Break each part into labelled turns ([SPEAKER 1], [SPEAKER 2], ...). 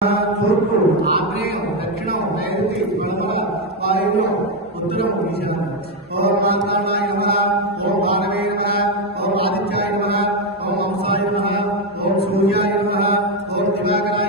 [SPEAKER 1] తూర్పు ఆగ్నేయం దక్షిణం నైరుతి పడమర వాయువ్యం ఉత్తరం ఈశాన్యం ఓం మాతాయ నమ ఓం మానవే నమ ఓం ఆదిత్యాయ నమ ఓం వంశాయ నమ ఓం సూర్యాయ నమ ఓం దివాకరాయ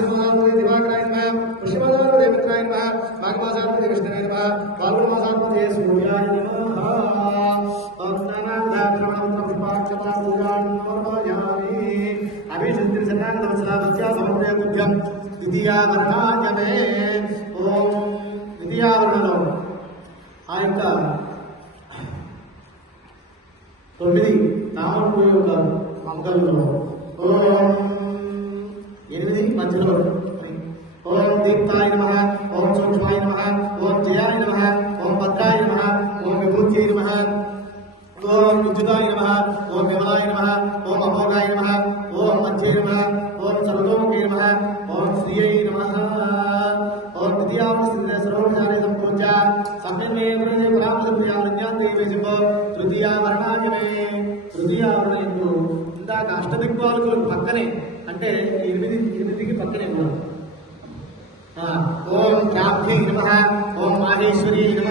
[SPEAKER 1] మాతృమాసాధిపతే దివాకరాయ నమః వృషభమాసాధిపతే మిత్రాయ నమః మాఘమాసాధిపతే విష్ణవే నమః పాల్గొనమాసాధిపతే సూర్యాయ నమః ఓం జ్ఞానాంధాగ్రవణం పుష్పాక్షమాపూజాన్ సమర్పయామి అభిషిద్రి సన్నాగతవత్సలాభస్యా సమర్పయాముద్యం ద్వితీయావర్ణాయమే ఓం ద్వితీయావర్ణలో ఆ యొక్క తొమ్మిది నామకు యొక్క మంగళంలో ఓం ఎనిమిది మధ్యలో ఓం దీప్తాయ నమ ఓం సూక్ష్మాయ నమ ఓం జయాయ నమ ఓం భద్రాయ నమ ఓం విభూత్యై నమ ఓం విద్యుతాయ నమ ఓం విమలాయ నమ ఓం అమోఘాయ నమ ఓం మధ్యై నమ ఓం సర్వతోముఖై నమ ఓం శ్రీయై నమ ఓం ద్వితీయాం సర్వోపచారే సంపూజ్య సమ్యన్మే గురుదే పరామృతప్రియాజ్ఞాంతే వేసింపో తృతీయావరణాయమే అంటే ఎనిమిది ఎనిమిదికి పక్కనే ఉన్నారు ఆ, ఓం ఖ్యాప్యై నమ ఓం మాహేశ్వరీ నమ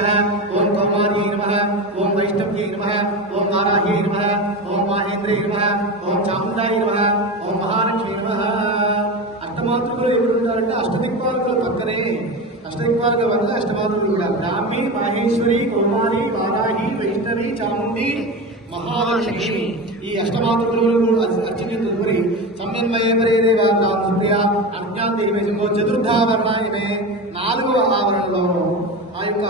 [SPEAKER 1] ఓం కౌమార్యై నమ ఓం వైష్ణవ్యై నమ ఓం వారాహ్యై నమ ఓం మాహేంద్రై నమ ఓం చాముండాయ నమ ఓం మహాలక్ష్మీ నమ అష్టమాతృకులు ఎవరు ఉంటారంటే అష్టదిక్పాలకుల పక్కనే అష్టదిక్పాలకుల వల్ల అష్టమాతృకులు కూడా బ్రాహ్మి మాహేశ్వరి కౌమారి వారాహి వైష్ణవి చాముండి మహాలక్ష్మి ఈ అష్టమాతృకులు అర్చన తదుపరి సమ్యన్మయ మరేదేవా సుప్రియ అజ్ఞాదేవి చతుర్థావరణమే నాలుగవ ఆవరణలో ఆ యొక్క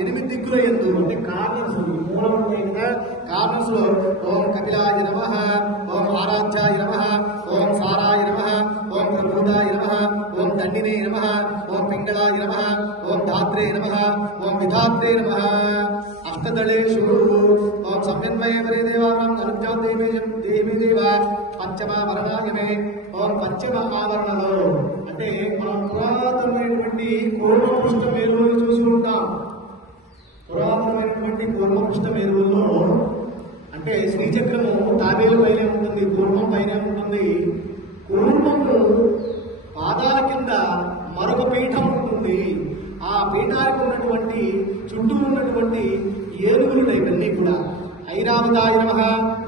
[SPEAKER 1] ఎనిమిది దిక్కుల ఎందు అంటే కార్నర్స్ మూలమైన కార్నర్స్లో ఓం కపిలాయ నమ ఓం ఆరాధ్యాయ నమ ఓం సారాయ నమ ఓం ప్రమోదాయ నమ ఓం దండినే నమ ఓం పింగళాయ నమ ఓం ధాత్రే నమ ఓం విధాత్రే నమ. అష్టదళేషు ఓం సమ్యన్మయ దేవానాం అనుజ్ఞాం దేవి దేవి దేవ పంచమ వర్ణాయమే ఓం పంచమ ఆవరణలో అంటే మనం పురాతనమైనటువంటి పూర్వపృష్ఠ మేరువులు చూసి ఉంటాం పురాతనమైనటువంటి పూర్వపృష్ఠ మేరువుల్లో అంటే శ్రీచక్రము తాబేలు పైన ఉంటుంది పూర్వం పైన ఉంటుంది పూర్వము పాదాల కింద మరొక పీఠం ఉంటుంది ఆ పీఠానికి ఉన్నటువంటి చుట్టూ ఉన్నటువంటి ఏనుగులు ఇవన్నీ కూడా ఐరావతాయ నమ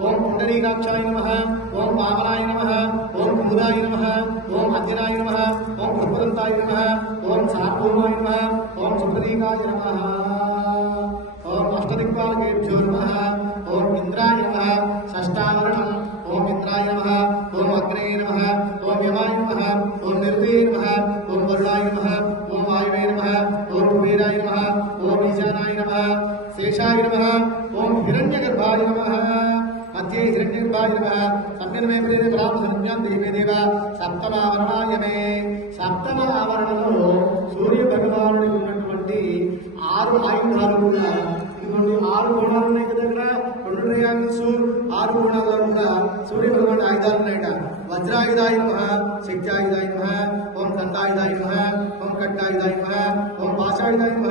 [SPEAKER 1] ఓం పుండరీకాక్షాయ నమ ఓం వామనాయ నమ ఓం కుముదాయ నమ ఓం అంజనాయ నమ ఓం ప్రపదంతాయ నమ ఓం సార్వభౌమాయ నమ ఓం సుప్రదీకాయ నమ ఓం అష్టదిక్పాలకేభ్యో నమ ఓం ఇంద్రాయ నమ షష్టావరణం ఓం ఇంద్రాయ నమ ఓం అగ్నే నమ ఓం యమాయ నమ ఓం నిర్దే నమ శేషాయ నమ ఓం హిరణ్యగర్భాయ నమ మధ్యే హిరణ్యగర్భాయ నమ సమ్యన్మే ప్రేరే పరామ సంజ్ఞాం దేవే దేవ సప్తమావరణాయ మే సప్తమ ఆవరణలో సూర్య భగవానుడికి ఉన్నటువంటి ఆరు ఆయుధాలు కూడా ఇదిగోండి ఆరు గుణాలు ఉన్నాయి కదా ఇక్కడ రెండు ట్రయాంగిల్స్ ఆరు గుణాల్లో కూడా సూర్య భగవాన్ ఆయుధాలు ఉన్నాయట వజ్రాయుధాయ నమ శక్త్యాయుధాయ నమ ఓం దండాయుధాయ నమ ఓం ఖడ్గాయుధాయ నమ ఓం పాశాయుధాయ నమ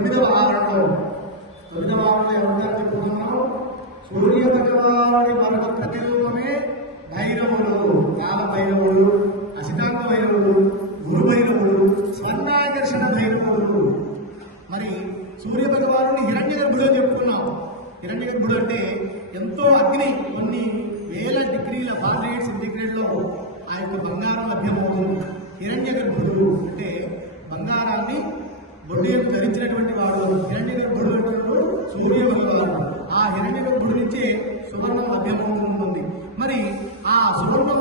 [SPEAKER 1] తొమ్మిదవ ఆవరణలో తొమ్మిదవ ఆవరణలో ఎవరు చెప్పుకున్నాం సూర్య భగవానుడి మరొక ప్రతిరూపమే భైరవుడు కాల భైరవుడు అసితాంగ భైరవుడు గురు భైరవుడు స్వర్ణాకర్షణ భైరవుడు. మరి సూర్య భగవాను హిరణ్య గర్భుడు అని చెప్పుకున్నాం. హిరణ్య గర్భుడు అంటే ఎంతో అగ్ని కొన్ని వేల డిగ్రీల ఫారెన్హీట్ సెంటిగ్రేడ్లో ఆ యొక్క బంగారం లభ్యమవుతుంది. హిరణ్య గర్భుడు అంటే బంగారాన్ని బొడ్డు ధరించినటువంటి వాడు హిరణ్య గర్భుడు అంటున్నాడు సూర్య భగవానుడు ఆ హిరణ్య గర్భుడి నుంచే సువర్ణం లభ్యమవుతుంది మరి ఆ సువర్ణం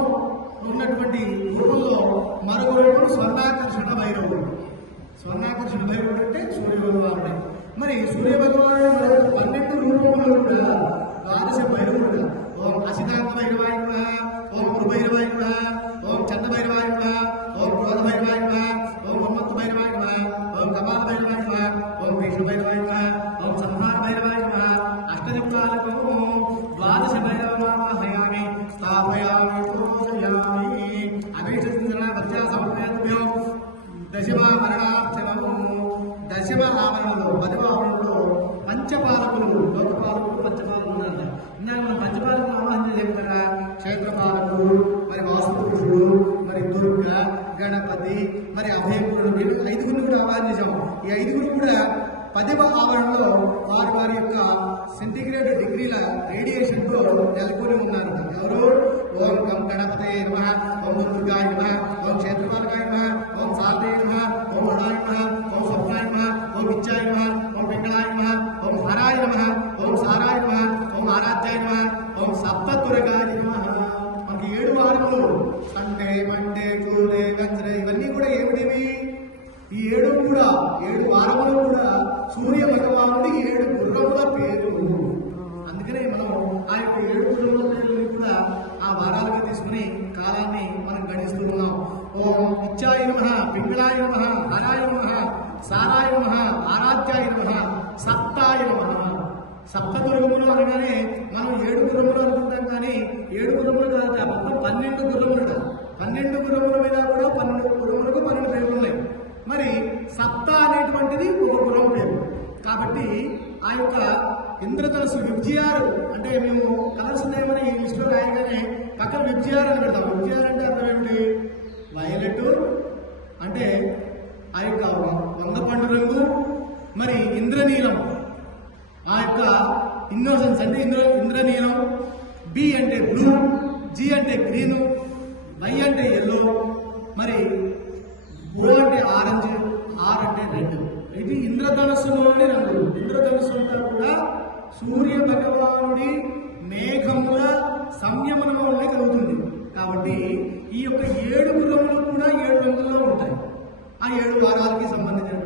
[SPEAKER 1] ఉన్నటువంటి రూపంలో మరొక రూపం స్వర్ణాకర్షణ భైరవుడు. స్వర్ణాకర్షణ భైరవుడు అంటే సూర్య భగవానుడే మరి సూర్య భగవానుడు ఆవరణలో పంచపాలకులు లోకపాలకులు పంచపాలకులు ఉన్నారు ఇందాక మన పంచపాలకులు ఆవాహన చేయం కదా క్షేత్రపాలకులు మరి వాసుపురుషుడు మరి దుర్గ గణపతి మరి అభయపురుడు వీళ్ళు ఐదుగురిని కూడా ఆవాహన ఈ ఐదుగురు కూడా పదవ ఆవరణలో వారి వారి యొక్క సెంటిగ్రేడ్ డిగ్రీల రేడియేషన్తో నెలకొని ఉన్నారు ఎవరు? ఓం గం గణపతే నమ ఓం దుర్గాయ నమ ఓం క్షేత్రపాలకాయ నమ ఓం సారదే నమ ఓం నమ ఓం స్వప్నాయ నమ ఓం విద్యాయ నమ ఓం పింగళాయ నమ ఓం హరాయ నమ ఓం సారాయ నమ ఓం ఆరాధ్యాయ నమ ఓం సప్తతురగాయ నమ. మనకి ఏడు వారములు సండే మండే ట్యూస్డే వెన్స్డే ఇవన్నీ కూడా ఏమిటివి? ఈ ఏడు కూడా ఏడు వారములు కూడా సూర్య భగవానుడి ఏడు గుర్రముల పేరు. అందుకనే మనం ఆ యొక్క ఏడు గుర్రముల పేర్లని కూడా ఆ వారాలుగా తీసుకుని కాలాన్ని మనం గణిస్తున్నాం. ఓం ఇచ్చాయ నమ పింగళాయ నమ హరాయ నమ సారాయ నమ ఆరాధ్యాయ నమ సప్తాయ నమ సప్త గురుములు అనగానే మనం ఏడు గురములు అనుకుంటాం కానీ ఏడు గురములు కాదు మొత్తం పన్నెండు గురుములు పన్నెండు గురముల మీద కూడా పన్నెండు గురములకు పన్నెండు పేర్లు ఉన్నాయి. మరి సప్త అనేటువంటిది ఒక గురం పేరు. కాబట్టి ఆ యొక్క ఇంద్రధనుసు విబ్జియార్ అంటే మేము కలర్స్ నేమని ఈ లిస్టులో రాయగానే పక్కన విబ్జియార్ అని పెడతాం. విబ్జియార్ అంటే అర్థం ఏమిటి? వైలెట్ అంటే ఆ యొక్క వంద పండు రంగు మరి ఇంద్రనీలం. ఆ యొక్క ఇన్నోసెన్స్ అంటే ఇంద్ర ఇంద్రనీలం బి అంటే బ్లూ జి అంటే గ్రీన్ వై అంటే ఎల్లో మరి ఓ అంటే ఆరెంజ్ ఆర్ అంటే రెడ్ ఇది ఇంద్రధనుసులోని రంగులు ఇంద్రధనుసు అంతా కూడా సూర్య భగవానుడి మేఘముల సంయమనం వల్లే కలుగుతుంది. కాబట్టి ఈ యొక్క ఏడు గురములు కూడా ఏడు రంగుల్లో ఉంటాయి. ఆ ఏడు వారాలకి సంబంధించిన